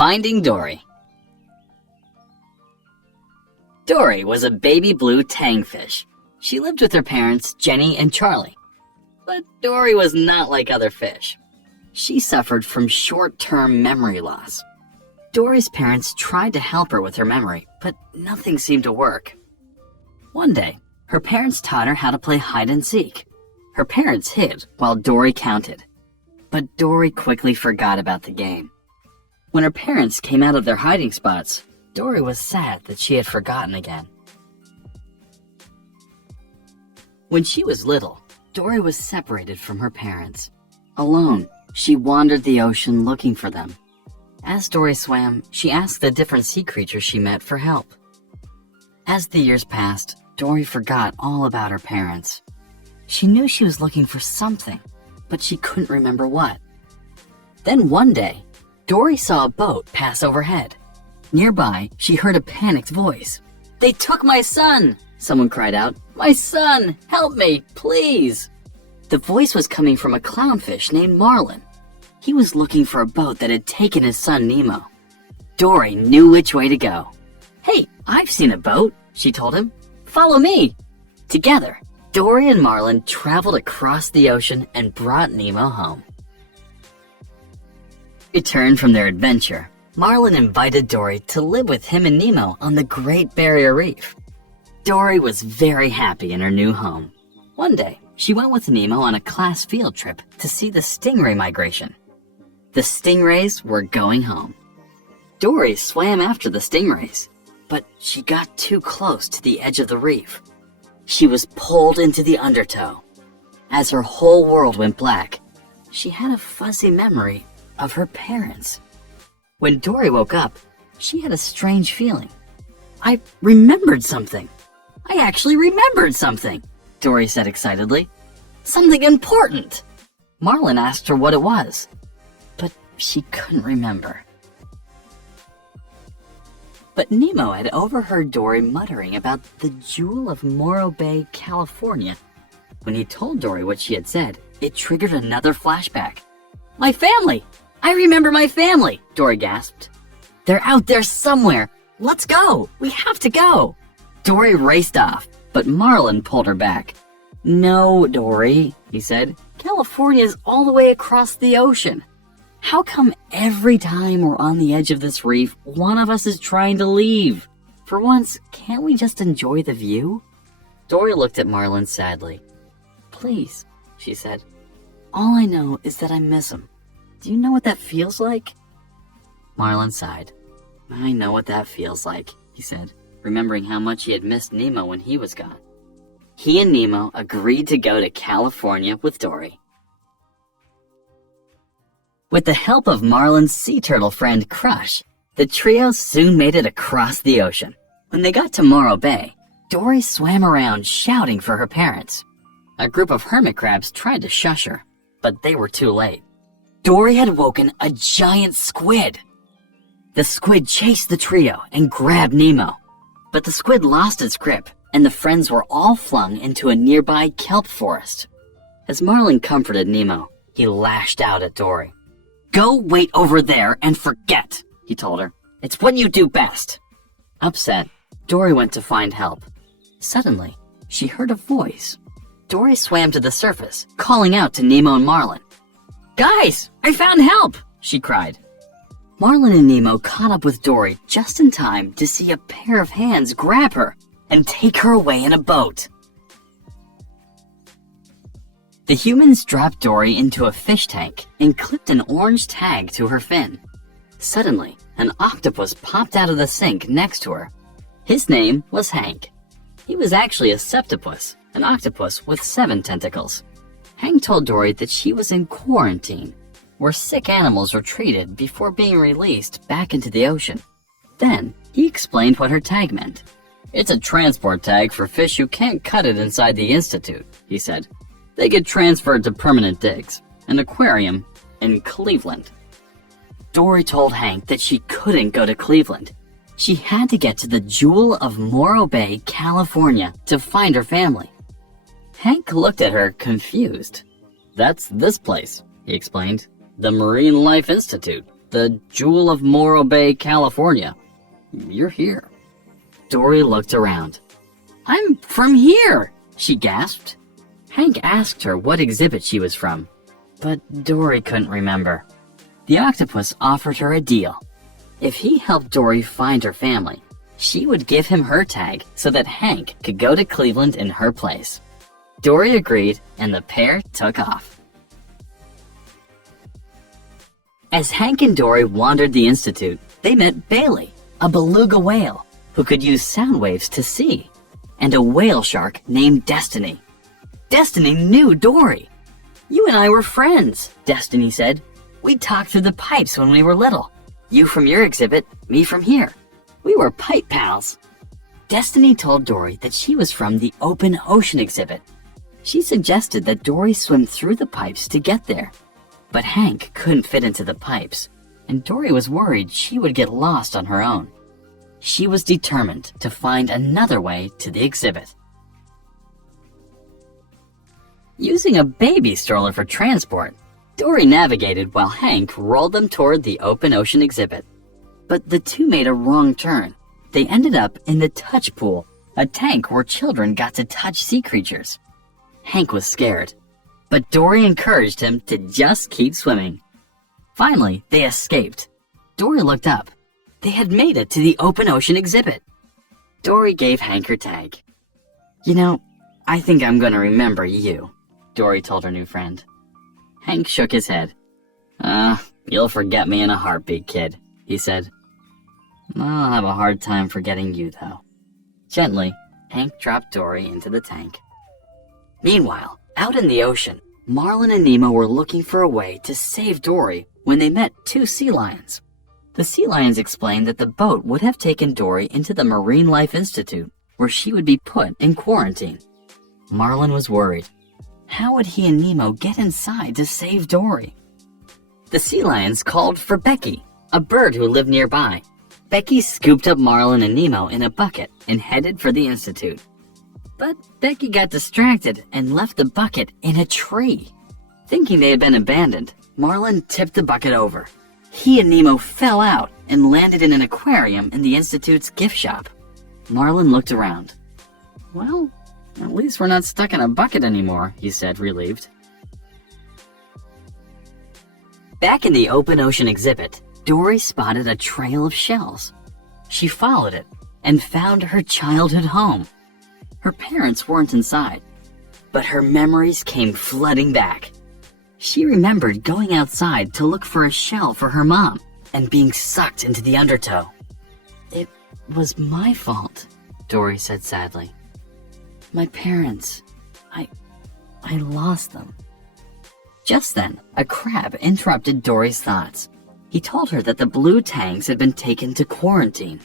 Finding Dory. Dory was a baby blue tangfish. She lived with her parents, Jenny and Charlie. But Dory was not like other fish. She suffered from short-term memory loss. Dory's parents tried to help her with her memory, but nothing seemed to work. One day, her parents taught her how to play hide and seek. Her parents hid while Dory counted. But Dory quickly forgot about the game. When her parents came out of their hiding spots, Dory was sad that she had forgotten again. When she was little, Dory was separated from her parents. Alone, she wandered the ocean looking for them. As Dory swam, she asked the different sea creatures she met for help. As the years passed, Dory forgot all about her parents. She knew she was looking for something, but she couldn't remember what. Then one day, Dory saw a boat pass overhead. Nearby, she heard a panicked voice. "They took my son!" Someone cried out. "My son! Help me, please!" The voice was coming from a clownfish named Marlin. He was looking for a boat that had taken his son Nemo. Dory knew which way to go. "Hey, I've seen a boat," she told him. "Follow me." Together, Dory and Marlin traveled across the ocean and brought Nemo home. Returned from their adventure, Marlin invited Dory to live with him and Nemo on the Great Barrier Reef. Dory was very happy in her new home. One day, she went with Nemo on a class field trip to see the stingray migration. The stingrays were going home. Dory swam after the stingrays, but she got too close to the edge of the reef. She was pulled into the undertow. As her whole world went black, she had a fuzzy memory of her parents. When Dory woke up, she had a strange feeling. "I remembered something. I actually remembered something," Dory said excitedly. "Something important." Marlin asked her what it was, but she couldn't remember. But Nemo had overheard Dory muttering about the Jewel of Morro Bay, California. When he told Dory what she had said, it triggered another flashback. "My family! I remember my family!" Dory gasped. "They're out there somewhere! Let's go! We have to go!" Dory raced off, but Marlin pulled her back. "No, Dory," he said. "California's all the way across the ocean. How come every time we're on the edge of this reef, one of us is trying to leave? For once, can't we just enjoy the view?" Dory looked at Marlin sadly. "Please," she said. "All I know is that I miss him. Do you know what that feels like?" Marlin sighed. "I know what that feels like," he said, remembering how much he had missed Nemo when he was gone. He and Nemo agreed to go to California with Dory. With the help of Marlin's sea turtle friend Crush, the trio soon made it across the ocean. When they got to Morro Bay, Dory swam around shouting for her parents. A group of hermit crabs tried to shush her, but they were too late. Dory had woken a giant squid. The squid chased the trio and grabbed Nemo, but the squid lost its grip, and the friends were all flung into a nearby kelp forest. As Marlin comforted Nemo, he lashed out at Dory. "Go wait over there and forget," he told her. "It's what you do best." Upset, Dory went to find help. Suddenly, she heard a voice. Dory swam to the surface, calling out to Nemo and Marlin. "Guys, I found help!" she cried. Marlin and Nemo caught up with Dory just in time to see a pair of hands grab her and take her away in a boat. The humans dropped Dory into a fish tank and clipped an orange tag to her fin. Suddenly, an octopus popped out of the sink next to her. His name was Hank. He was actually a septopus, an octopus with 7 tentacles. Hank told Dory that she was in quarantine, where sick animals were treated before being released back into the ocean. Then, he explained what her tag meant. "It's a transport tag for fish who can't cut it inside the institute," he said. "They get transferred to permanent digs, an aquarium in Cleveland." Dory told Hank that she couldn't go to Cleveland. She had to get to the Jewel of Morro Bay, California, to find her family. Hank looked at her confused. "That's this place," he explained. "The Marine Life Institute. the Jewel of Morro Bay, California. You're here." Dory looked around. "I'm from here," she gasped. Hank asked her what exhibit she was from, but Dory couldn't remember. The octopus offered her a deal. If he helped Dory find her family, she would give him her tag so that Hank could go to Cleveland in her place. Dory agreed, and the pair took off. As Hank and Dory wandered the Institute, they met Bailey, a beluga whale who could use sound waves to see, and a whale shark named Destiny. Destiny knew Dory. "You and I were friends," Destiny said. "We talked through the pipes when we were little. You from your exhibit, me from here. We were pipe pals." Destiny told Dory that she was from the Open Ocean exhibit. She suggested that Dory swim through the pipes to get there. But Hank couldn't fit into the pipes, and Dory was worried she would get lost on her own. She was determined to find another way to the exhibit. Using a baby stroller for transport, Dory navigated while Hank rolled them toward the Open Ocean exhibit. But the two made a wrong turn. They ended up in the touch pool, a tank where children got to touch sea creatures. Hank was scared, but Dory encouraged him to just keep swimming. Finally, they escaped. Dory looked up. They had made it to the Open Ocean exhibit. Dory gave Hank her tag. "You know, I think I'm going to remember you," Dory told her new friend. Hank shook his head. You'll forget me in a heartbeat, kid," he said. "I'll have a hard time forgetting you, though." Gently, Hank dropped Dory into the tank. Meanwhile, out in the ocean, Marlin and Nemo were looking for a way to save Dory when they met two sea lions. The sea lions explained that the boat would have taken Dory into the Marine Life Institute, where she would be put in quarantine. Marlin was worried. How would he and Nemo get inside to save Dory? The sea lions called for Becky, a bird who lived nearby. Becky scooped up Marlin and Nemo in a bucket and headed for the Institute. But Becky got distracted and left the bucket in a tree. Thinking they had been abandoned, Marlin tipped the bucket over. He and Nemo fell out and landed in an aquarium in the Institute's gift shop. Marlin looked around. "Well, at least we're not stuck in a bucket anymore," he said, relieved. Back in the Open Ocean exhibit, Dory spotted a trail of shells. She followed it and found her childhood home. Her parents weren't inside, but her memories came flooding back. She remembered going outside to look for a shell for her mom and being sucked into the undertow. "It was my fault," Dory said sadly. "My parents, I lost them." Just then, a crab interrupted Dory's thoughts. He told her that the blue tangs had been taken to quarantine.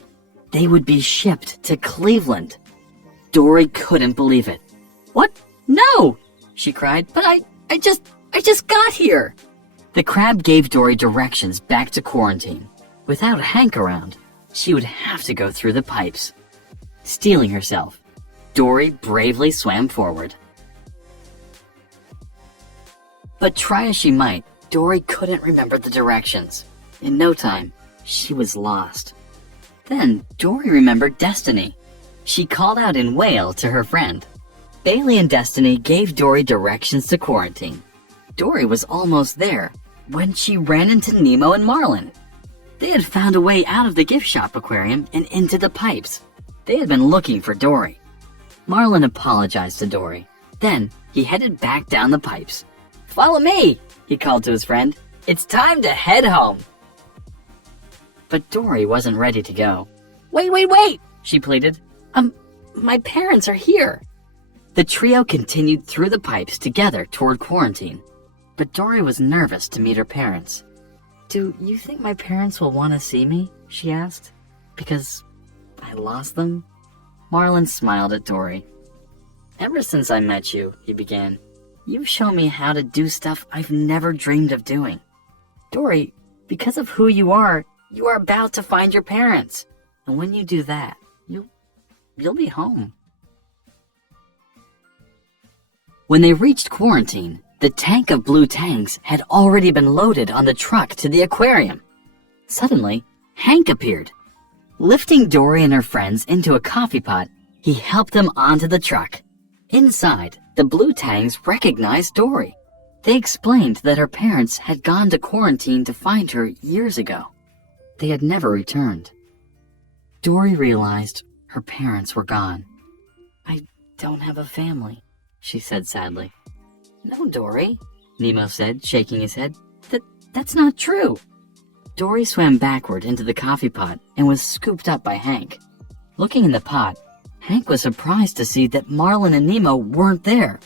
They would be shipped to Cleveland. Dory couldn't believe it. "What? No!" she cried. "But I just got here." The crab gave Dory directions back to quarantine. Without Hank around, she would have to go through the pipes. Steeling herself, Dory bravely swam forward. But try as she might, Dory couldn't remember the directions. In no time, she was lost. Then Dory remembered Destiny. She called out in whale to her friend. Bailey and Destiny gave Dory directions to quarantine. Dory was almost there when she ran into Nemo and Marlin. They had found a way out of the gift shop aquarium and into the pipes. They had been looking for Dory. Marlin apologized to Dory. Then he headed back down the pipes. "Follow me," he called to his friend. "It's time to head home." But Dory wasn't ready to go. Wait, she pleaded. My parents are here." The trio continued through the pipes together toward quarantine. But Dory was nervous to meet her parents. "Do you think my parents will want to see me?" she asked. "Because I lost them?" Marlin smiled at Dory. "Ever since I met you," he began, "you've shown me how to do stuff I've never dreamed of doing. Dory, because of who you are about to find your parents. And when you do that, you'll be home." When they reached quarantine, the tank of blue tangs had already been loaded on the truck to the aquarium. Suddenly, Hank appeared. Lifting Dory and her friends into a coffee pot, he helped them onto the truck. Inside, the Blue Tangs recognized Dory. They explained that her parents had gone to quarantine to find her years ago. They had never returned. Dory realized her parents were gone. "I don't have a family," she said sadly. "No, Dory," Nemo said, shaking his head. That's not true." Dory swam backward into the coffee pot and was scooped up by Hank. Looking in the pot, Hank was surprised to see that Marlin and Nemo weren't there.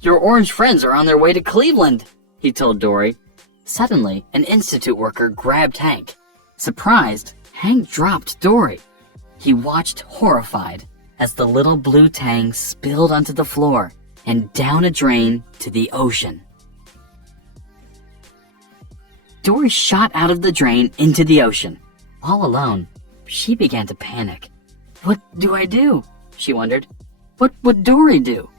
"Your orange friends are on their way to Cleveland," he told Dory. Suddenly, an institute worker grabbed Hank. Surprised, Hank dropped Dory. He watched horrified as the little blue tang spilled onto the floor and down a drain to the ocean. Dory shot out of the drain into the ocean. All alone, she began to panic. "What do I do?" she wondered. "What would Dory do?"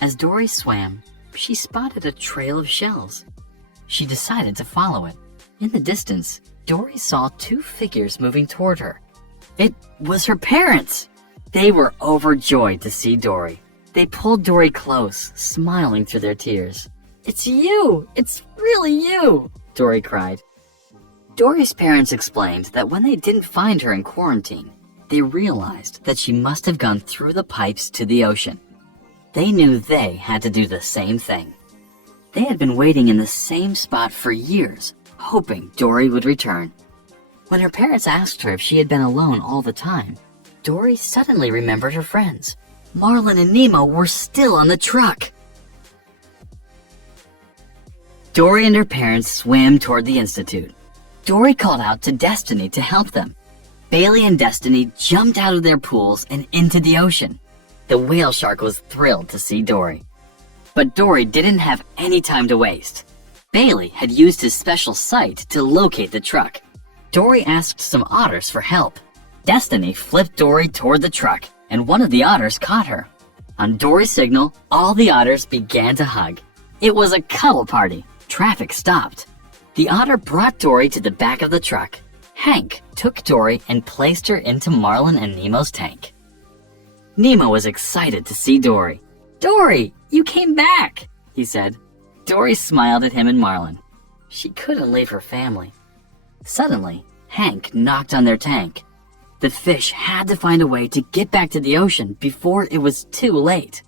As Dory swam, she spotted a trail of shells. She decided to follow it. In the distance, Dory saw two figures moving toward her. It was her parents! They were overjoyed to see Dory. They pulled Dory close, smiling through their tears. "It's you! It's really you!" Dory cried. Dory's parents explained that when they didn't find her in quarantine, they realized that she must have gone through the pipes to the ocean. They knew they had to do the same thing. They had been waiting in the same spot for years, hoping Dory would return. When her parents asked her if she had been alone all the time, Dory suddenly remembered her friends. Marlin and Nemo were still on the truck. Dory and her parents swam toward the Institute. Dory called out to Destiny to help them. Bailey and Destiny jumped out of their pools and into the ocean. The whale shark was thrilled to see Dory. But Dory didn't have any time to waste. Bailey had used his special sight to locate the truck. Dory asked some otters for help. Destiny flipped Dory toward the truck, and one of the otters caught her. On Dory's signal, all the otters began to hug. It was a cuddle party. Traffic stopped. The otter brought Dory to the back of the truck. Hank took Dory and placed her into Marlin and Nemo's tank. Nemo was excited to see Dory. "Dory, you came back," he said. Dory smiled at him and Marlin. She couldn't leave her family. Suddenly, Hank knocked on their tank. The fish had to find a way to get back to the ocean before it was too late.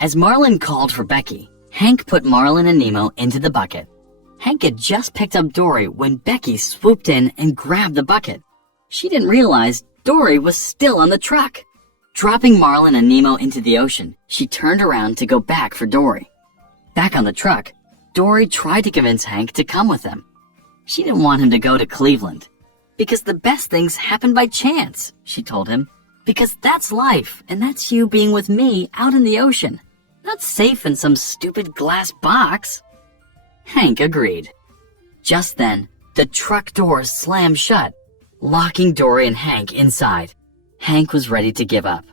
As Marlin called for Becky, Hank put Marlin and Nemo into the bucket. Hank had just picked up Dory when Becky swooped in and grabbed the bucket. She didn't realize Dory was still on the truck. Dropping Marlin and Nemo into the ocean, she turned around to go back for Dory. Back on the truck, Dory tried to convince Hank to come with them. She didn't want him to go to Cleveland. "Because the best things happen by chance," she told him. "Because that's life, and that's you being with me out in the ocean. Not safe in some stupid glass box." Hank agreed. Just then, the truck doors slammed shut, locking Dory and Hank inside. Hank was ready to give up,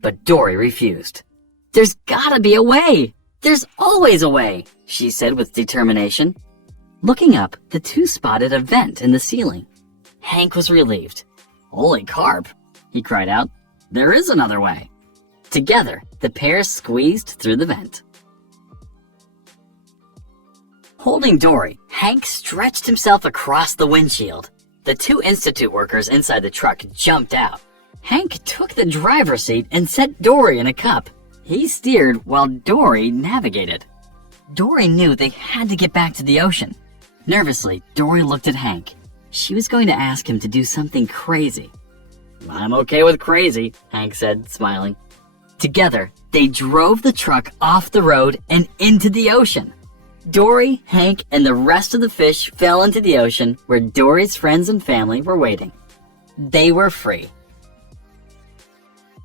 but Dory refused. "There's gotta be a way! There's always a way," she said with determination. Looking up, the two spotted a vent in the ceiling. Hank was relieved. "Holy carp," he cried out. "There is another way." Together, the pair squeezed through the vent. Holding Dory, Hank stretched himself across the windshield. The two institute workers inside the truck jumped out. Hank took the driver's seat and set Dory in a cup. He steered while Dory navigated. Dory knew they had to get back to the ocean. Nervously, Dory looked at Hank. She was going to ask him to do something crazy. "I'm okay with crazy," Hank said, smiling. Together, they drove the truck off the road and into the ocean. Dory, Hank, and the rest of the fish fell into the ocean where Dory's friends and family were waiting. They were free.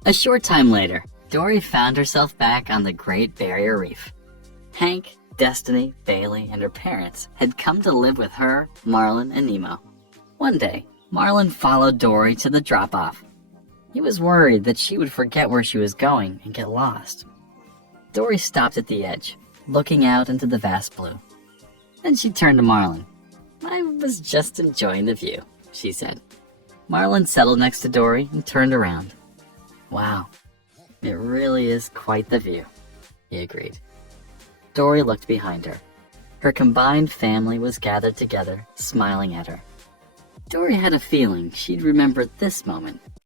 A short time later, Dory found herself back on the Great Barrier Reef. Hank, Destiny, Bailey, and her parents had come to live with her, Marlin, and Nemo. One day, Marlin followed Dory to the drop-off. He was worried that she would forget where she was going and get lost. Dory stopped at the edge, looking out into the vast blue. Then she turned to Marlin. I was just enjoying the view, she said. Marlin settled next to Dory and turned around. Wow, it really is quite the view, he agreed. Dory looked behind her. Her combined family was gathered together, smiling at her. Dory had a feeling she'd remember this moment